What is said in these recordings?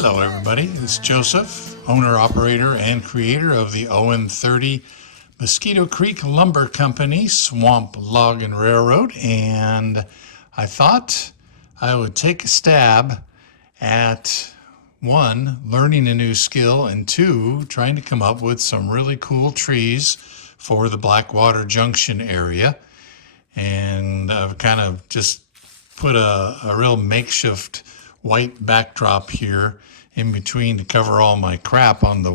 Hello everybody, it's Joseph, owner, operator, and creator of the On30 Mosquito Creek Lumber Company Swamp Log and Railroad, and I thought I would take a stab at one, learning a new skill, and two, trying to come up with some really cool trees for the Blackwater Junction area. And I've kind of just put a real makeshift white backdrop here in between to cover all my crap on the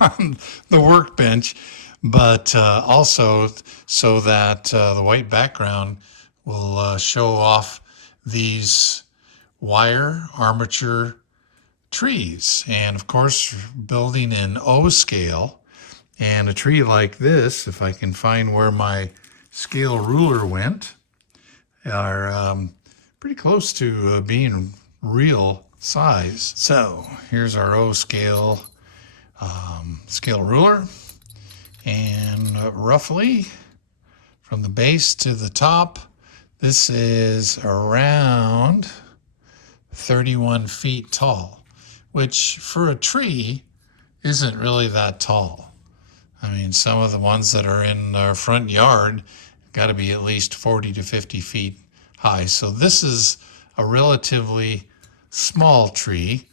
on the workbench, but also so that the white background will show off these wire armature trees. And of course, building in O scale, and a tree like this, if I can find where my scale ruler went, are pretty close to being real size. So here's our O scale scale ruler, and roughly from the base to the top, this is around 31 feet tall, which for a tree isn't really that tall. I mean, some of the ones that are in our front yard got to be at least 40 to 50 feet high. So this is a relatively small tree.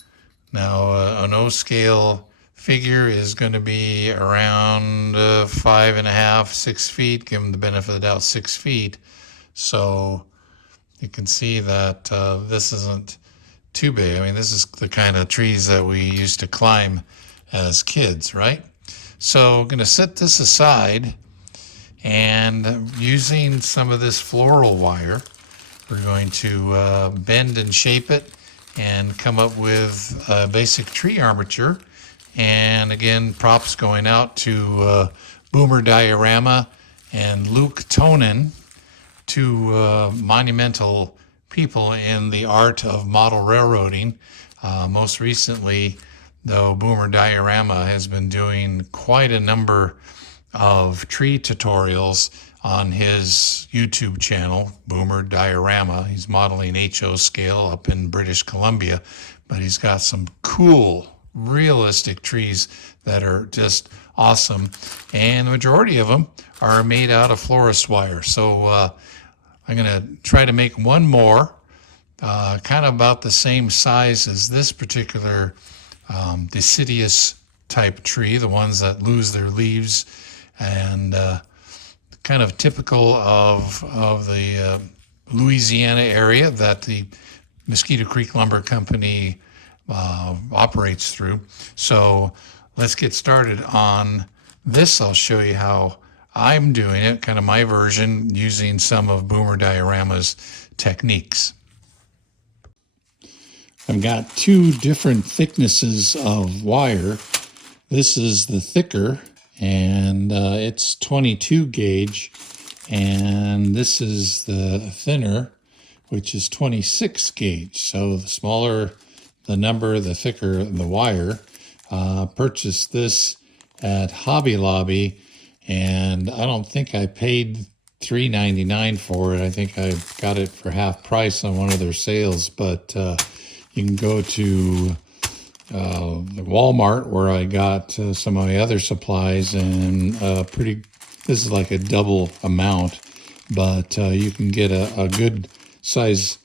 Now, an O scale figure is going to be around 5.5, 6 feet. Give them the benefit of the doubt, 6 feet. So you can see that this isn't too big. I mean, this is the kind of trees that we used to climb as kids, right? So I'm going to set this aside, and using some of this floral wire, we're going to bend and shape it and come up with a basic tree armature. And again, props going out to Boomer Diorama and Luke Tonin, two monumental people in the art of model railroading. Most recently, though, Boomer Diorama has been doing quite a number of tree tutorials on his YouTube channel, Boomer Diorama. He's modeling HO scale up in British Columbia, but he's got some cool, realistic trees that are just awesome. And the majority of them are made out of florist wire. So I'm going to try to make one more, kind of about the same size as this particular deciduous type tree, the ones that lose their leaves, and kind of typical of the Louisiana area that the Mosquito Creek Lumber Company operates through. So let's get started on this. I'll show you how I'm doing it, kind of my version, using some of Boomer Diorama's techniques. I've got two different thicknesses of wire. This is the thicker, and it's 22 gauge, and this is the thinner, which is 26 gauge. So the smaller the number, the thicker the wire. Purchased this at Hobby Lobby, and I don't think I paid $3.99 for it. I think I got it for half price on one of their sales, but you can go to Walmart, where I got some of my other supplies, and this is like a double amount, but you can get a good size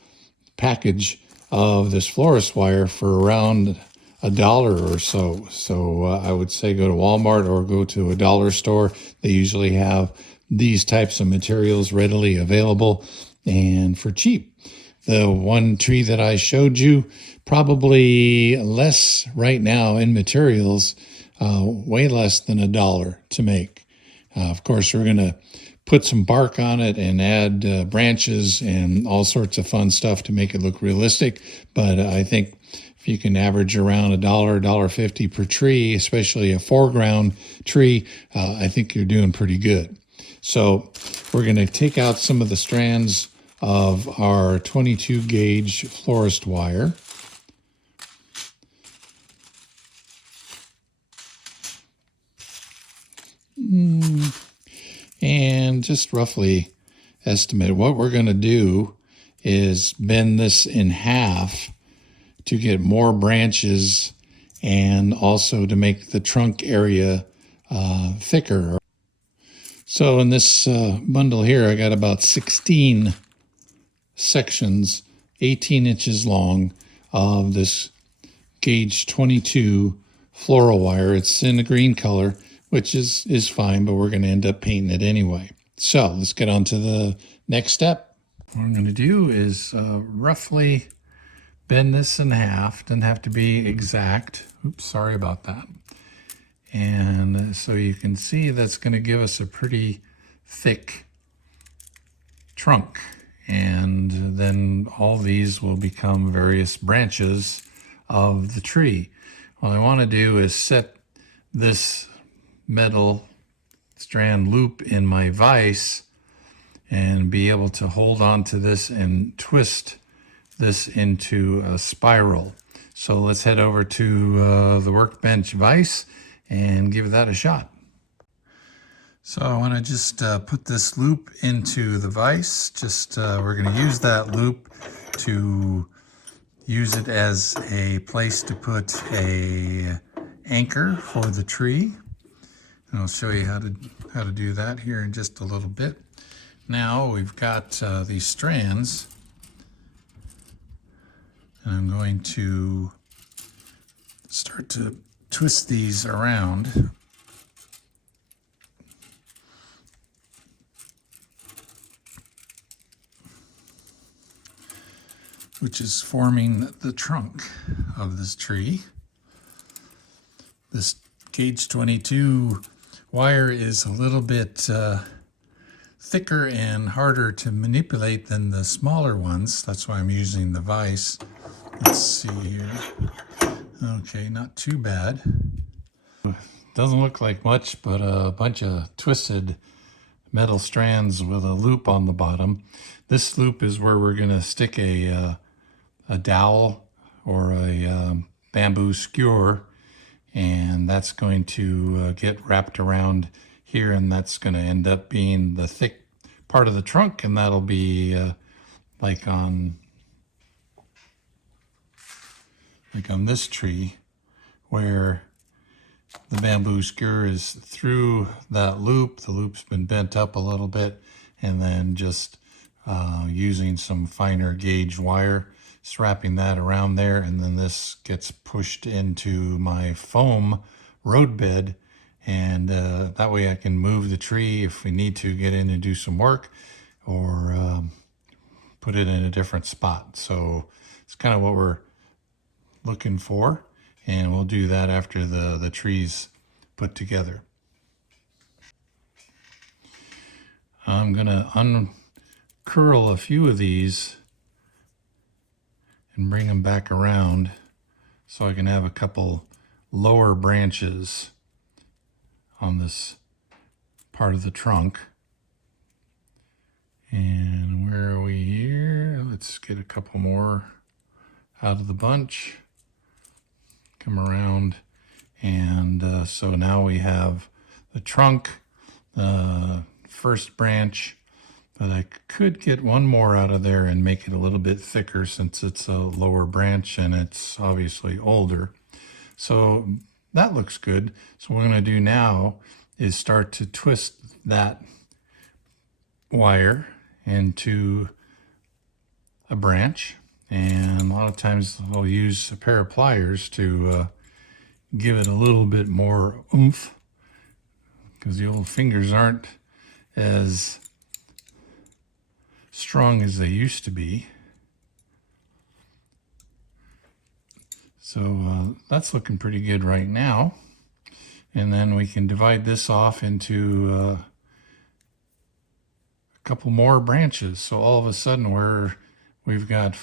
package of this florist wire for around $1 or so. So I would say go to Walmart or go to a dollar store. They usually have these types of materials readily available and for cheap. The one tree that I showed you, probably less right now in materials, way less than $1 to make. Of course, we're going to put some bark on it and add branches and all sorts of fun stuff to make it look realistic. But I think if you can average around $1, $1.50 per tree, especially a foreground tree, I think you're doing pretty good. So we're going to take out some of the strands of our 22 gauge florist wire. And just roughly estimate what we're going to do is bend this in half to get more branches and also to make the trunk area thicker. So in this bundle here, I got about 16 sections, 18 inches long, of this gauge 22 floral wire. It's in a green color, which is fine, but we're going to end up painting it anyway. So let's get on to the next step. What I'm going to do is roughly bend this in half. Doesn't have to be exact. Oops, sorry about that. And so you can see that's going to give us a pretty thick trunk. And then all these will become various branches of the tree. What I want to do is set this metal strand loop in my vise and be able to hold on to this and twist this into a spiral. So let's head over to the workbench vise and give that a shot. So I want to just put this loop into the vise. We're going to use that loop to use it as a place to put a anchor for the tree. And I'll show you how to do that here in just a little bit. Now we've got these strands, and I'm going to start to twist these around. Which is forming the trunk of this tree. This gauge 22 wire is a little bit thicker and harder to manipulate than the smaller ones. That's why I'm using the vise. Let's see here. Okay, not too bad. Doesn't look like much, but a bunch of twisted metal strands with a loop on the bottom. This loop is where we're going to stick a dowel or a bamboo skewer, and that's going to get wrapped around here, and that's going to end up being the thick part of the trunk, and that'll be like on this tree, where the bamboo skewer is through that loop. The loop's been bent up a little bit, and then just using some finer gauge wire, strapping that around there, and then this gets pushed into my foam road bed, and that way I can move the tree if we need to get in and do some work, or put it in a different spot. So it's kind of what we're looking for, and we'll do that after the tree's put together. I'm gonna uncurl a few of these and bring them back around so I can have a couple lower branches on this part of the trunk. And where are we here? Let's get a couple more out of the bunch. Come around, and so now we have the trunk, first branch, but I could get one more out of there and make it a little bit thicker since it's a lower branch and it's obviously older. So that looks good. So what we're going to do now is start to twist that wire into a branch. And a lot of times I'll use a pair of pliers to give it a little bit more oomph, because the old fingers aren't as strong as they used to be. So that's looking pretty good right now. And then we can divide this off into a couple more branches. So all of a sudden we've got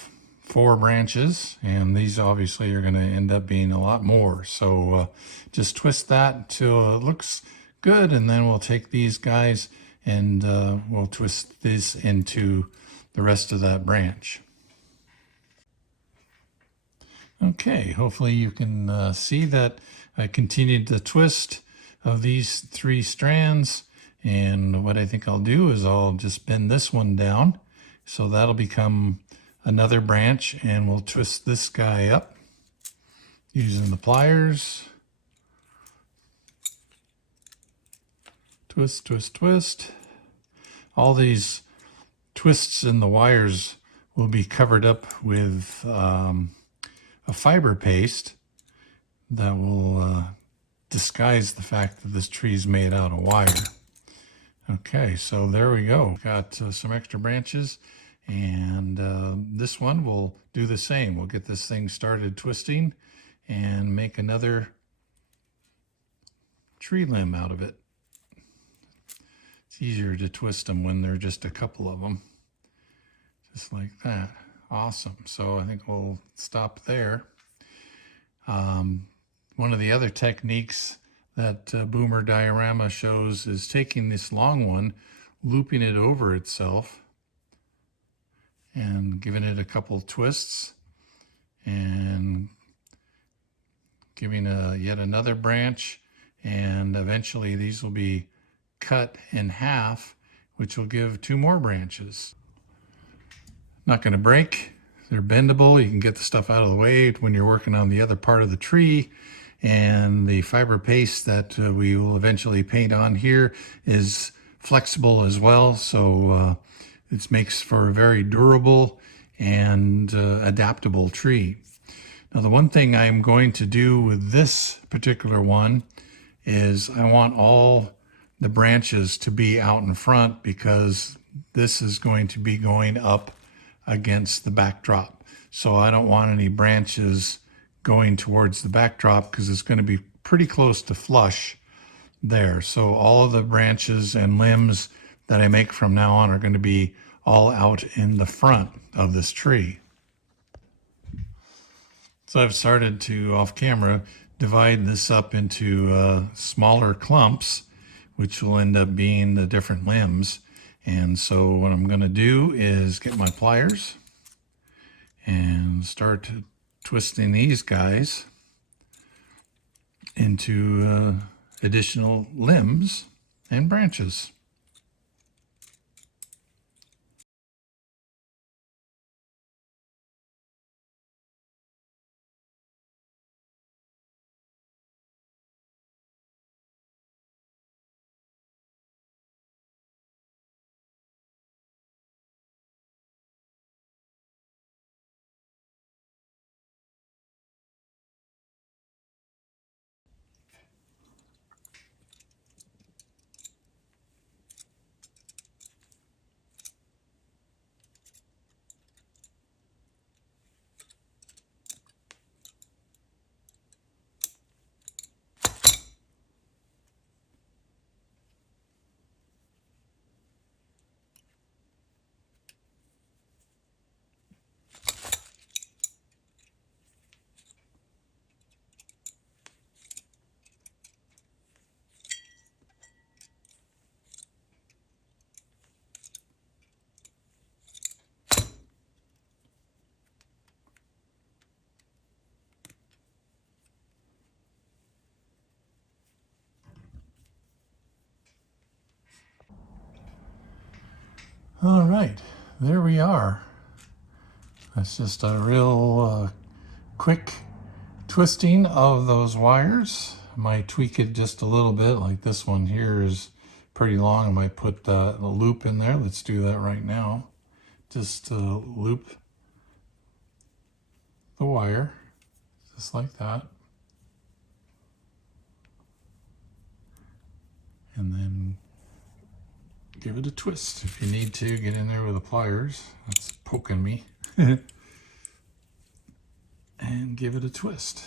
4 branches, and these obviously are going to end up being a lot more. So just twist that until it looks good, and then we'll take these guys and we'll twist this into the rest of that branch. Okay, hopefully you can see that I continued the twist of these 3 strands, and what I think I'll do is I'll just bend this one down, so that'll become another branch, and we'll twist this guy up, using the pliers. Twist, twist, twist. All these twists in the wires will be covered up with a fiber paste that will disguise the fact that this tree is made out of wire. Okay, so there we go. Got some extra branches, and this one will do the same. We'll get this thing started twisting and make another tree limb out of it. It's easier to twist them when there are just a couple of them. Just like that. Awesome. So I think we'll stop there. One of the other techniques that Boomer Diorama shows is taking this long one, looping it over itself, and giving it a couple twists, and giving yet another branch, and eventually these will be cut in half, which will give 2 more branches. Not going to break. They're bendable. You can get the stuff out of the way when you're working on the other part of the tree. And the fiber paste that we will eventually paint on here is flexible as well. So it makes for a very durable and adaptable tree. Now, the one thing I'm going to do with this particular one is I want all the branches to be out in front, because this is going to be going up against the backdrop. So I don't want any branches going towards the backdrop, because it's going to be pretty close to flush there. So all of the branches and limbs that I make from now on are going to be all out in the front of this tree. So I've started to, off camera, divide this up into smaller clumps, which will end up being the different limbs. And so what I'm going to do is get my pliers and start twisting these guys into additional limbs and branches. All right, there we are. That's just a real quick twisting of those wires. I might tweak it just a little bit, like this one here is pretty long. I might put a loop in there. Let's do that right now. Just loop the wire, just like that. And then give it a twist. If you need to, get in there with the pliers. That's poking me. And give it a twist.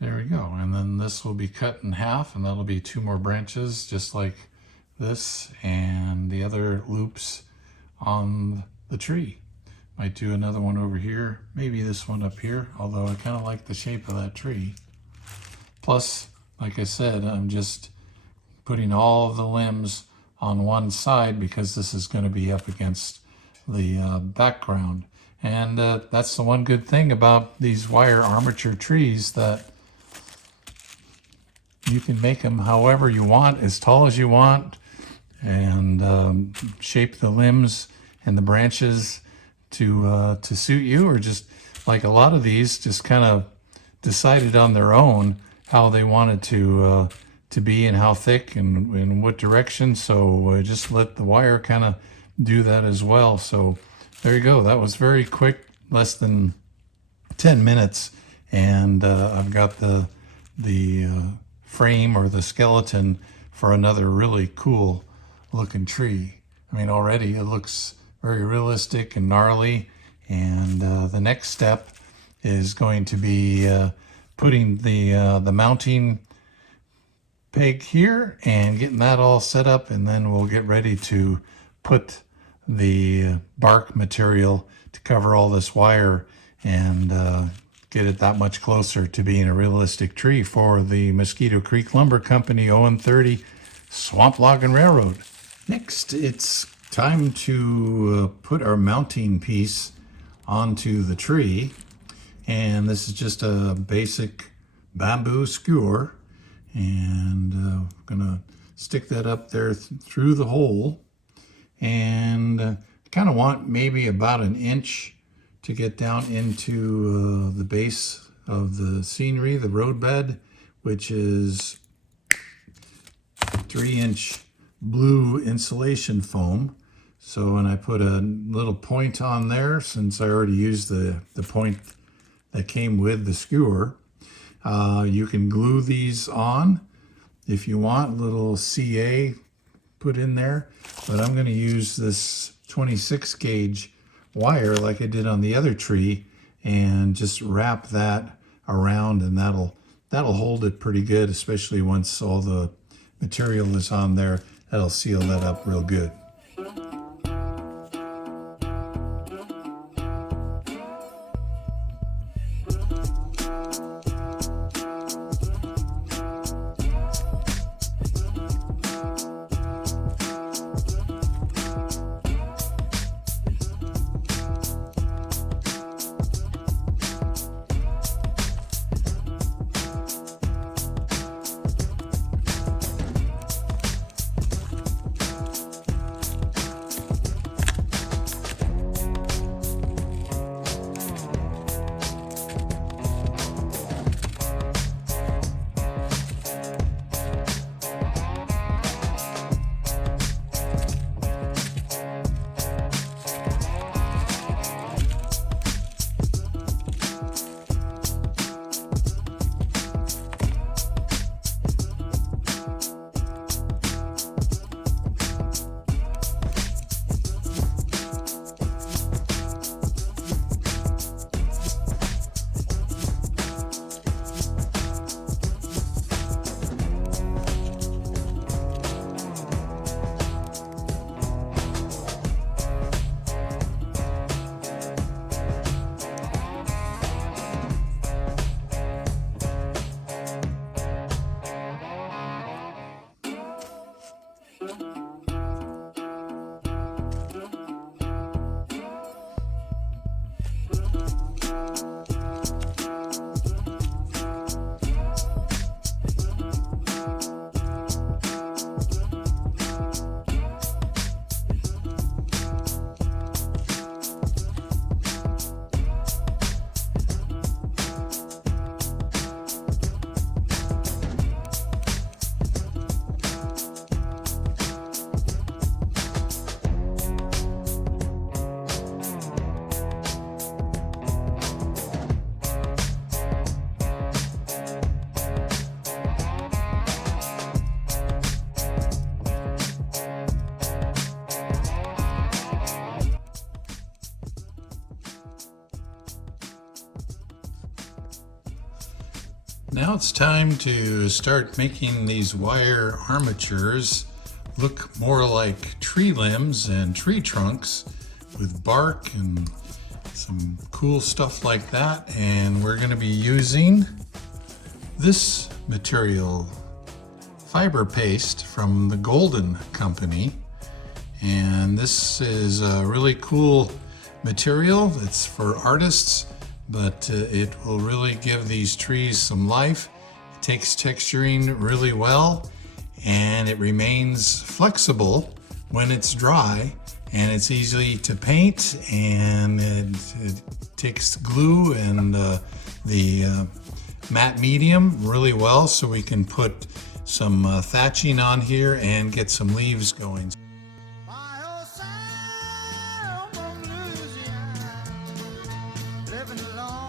There we go. And then this will be cut in half, and that'll be 2 more branches, just like this and the other loops on the tree. Might do another one over here, maybe this one up here, although I kind of like the shape of that tree. Plus, like I said, I'm just putting all of the limbs on one side because this is going to be up against the background. And that's the one good thing about these wire armature trees, that you can make them however you want, as tall as you want, and shape the limbs and the branches to suit you, or just like a lot of these, just kind of decided on their own how they wanted to be and how thick and in what direction. So just let the wire kind of do that as well. So there you go. That was very quick, less than 10 minutes, and I've got the frame or the skeleton for another really cool looking tree. I mean, already it looks very realistic and gnarly, and the next step is going to be putting the mounting peg here and getting that all set up, and then we'll get ready to put the bark material to cover all this wire and get it that much closer to being a realistic tree for the Mosquito Creek Lumber Company On30 Swamp Log and Railroad. Next, it's time to put our mounting piece onto the tree, and this is just a basic bamboo skewer, and I'm gonna stick that up there through the hole, and kind of want maybe about an inch to get down into the base of the scenery, the roadbed, which is 3-inch blue insulation foam. So, and I put a little point on there since I already used the point that came with the skewer. You can glue these on if you want, little CA put in there, but I'm going to use this 26 gauge wire like I did on the other tree and just wrap that around, and that'll hold it pretty good, especially once all the material is on there. That'll seal that up real good. Now it's time to start making these wire armatures look more like tree limbs and tree trunks with bark and some cool stuff like that. And we're going to be using this material, fiber paste from the Golden Company. And this is a really cool material. It's for artists, but it will really give these trees some life. It takes texturing really well, and it remains flexible when it's dry, and it's easy to paint, and it takes glue and the matte medium really well, so we can put some thatching on here and get some leaves going. Living alone.